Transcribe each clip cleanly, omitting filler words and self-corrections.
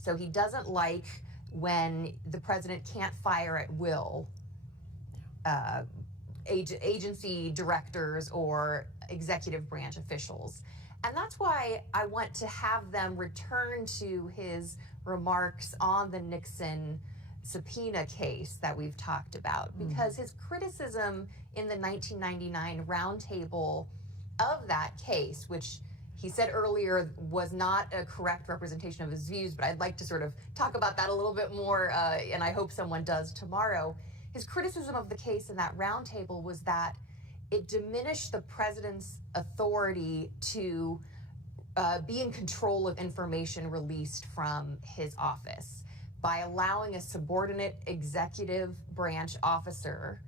So he doesn't like when the president can't fire at will agency directors or executive branch officials. And that's why I want to have them return to his remarks on the Nixon subpoena case that we've talked about, because his criticism in the 1999 roundtable of that case, which he said earlier was not a correct representation of his views, but I'd like to sort of talk about that a little bit more, and I hope someone does tomorrow. His criticism of the case in that roundtable was that it diminished the president's authority to be in control of information released from his office by allowing a subordinate executive branch officer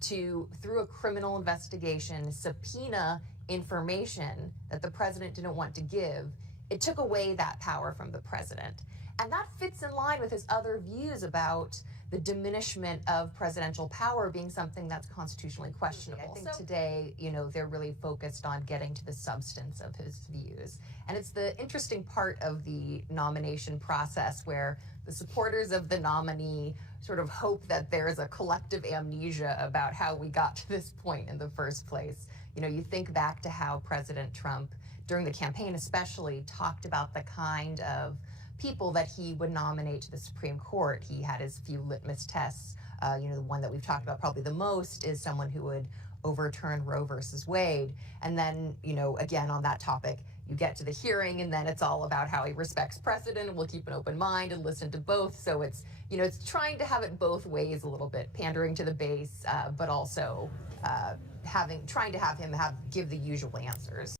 to through a criminal investigation, subpoena information that the president didn't want to give. It took away that power from the president. And that fits in line with his other views about the diminishment of presidential power being something that's constitutionally questionable. I think today, they're really focused on getting to the substance of his views. And it's the interesting part of the nomination process where the supporters of the nominee sort of hope that there's a collective amnesia about how we got to this point in the first place. You think back to how President Trump, during the campaign especially, talked about the kind of people that he would nominate to the Supreme Court. He had his few litmus tests. The one that we've talked about probably the most is someone who would overturn Roe versus Wade. And then, again, on that topic, you get to the hearing, and then it's all about how he respects precedent and will keep an open mind and listen to both. So it's, it's trying to have it both ways a little bit, pandering to the base, but also trying to have him give the usual answers.